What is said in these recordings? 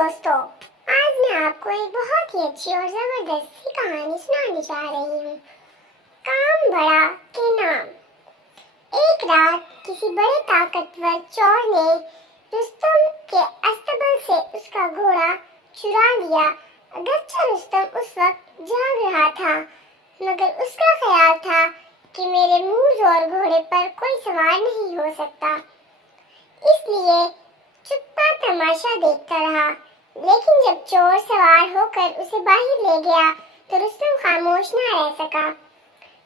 दोस्तों, आज मैं आपको एक बहुत ही अच्छी और जबरदस्त सी कहानी सुनाने जा रही हूँ। काम बड़ा के नाम। एक रात किसी बड़े ताकतवर चोर ने रुस्तम के अस्तबल से उसका घोड़ा चुरा लिया। अगरचे रुस्तम उस वक्त जाग रहा था, मगर उसका ख्याल था कि मेरे मुंह और घोड़े पर कोई सवार नहीं हो सकता, इसलिए चुप्पा तमाशा देखता रहा। लेकिन जब चोर सवार होकर उसे बाहर ले गया तो रुस्तम खामोश न रह सका।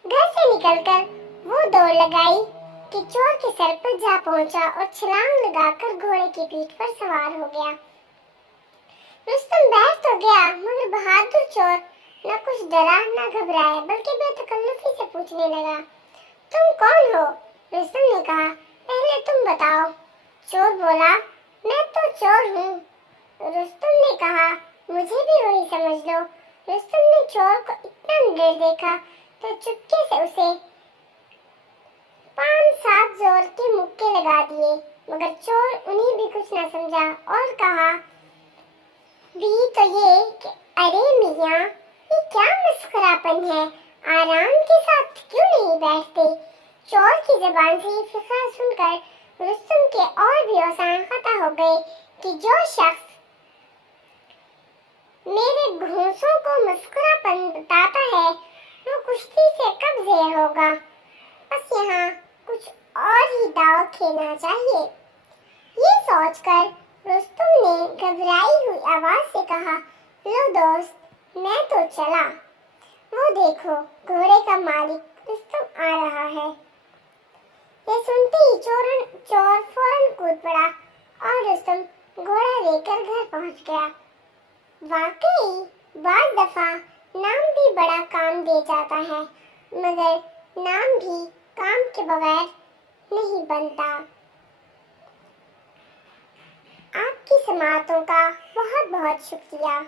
घर से निकलकर वो दौड़ लगाई कि चोर के सर पर जा पहुंचा और छलांग लगाकर घोड़े की पीठ पर सवार हो गया। रुस्तम बैठ तो गया, मगर बहादुर चोर न कुछ डरा न घबराया, बल्कि बेतकल्लुफी से पूछने लगा, तुम कौन हो? रुस्तम ने कहा, पहले तुम बताओ। चोर बोला, मैं तो चोर हूँ। रुस्तम ने कहा, मुझे भी वही समझ लो। रुस्तम ने चोर को इतना निडर देखा तो चुपके से उसे 5-7 जोर के मुक्के लगा दिए, मगर चोर उन्हें भी कुछ न समझा और कहा भी तो ये कि अरे मियाँ, ये क्या मस्खरापन है, आराम के साथ क्यों नहीं बैठते? चोर की जुबान से ये फिक्रा सुनकर रुस्तम के और भी औसान खता हो गए कि जो शख्स मेरे घूंसों को मुस्कुरापन बताता है वो कुश्ती से कब ज़ेर होगा। बस यहाँ कुछ और ही दाव खेलना चाहिए। ये सोचकर रुस्तम ने घबराई हुई आवाज से कहा, लो दोस्त, मैं तो चला। वो देखो, घोड़े का मालिक रुस्तम आ रहा है। ये सुनते ही चोर फौरन कूद पड़ा और रुस्तम घोड़ा लेकर घर पहुंच गया। वाकई बाद दफा नाम भी बड़ा काम दे जाता है, मगर नाम भी काम के बगैर नहीं बनता। आपकी समातों का बहुत बहुत शुक्रिया।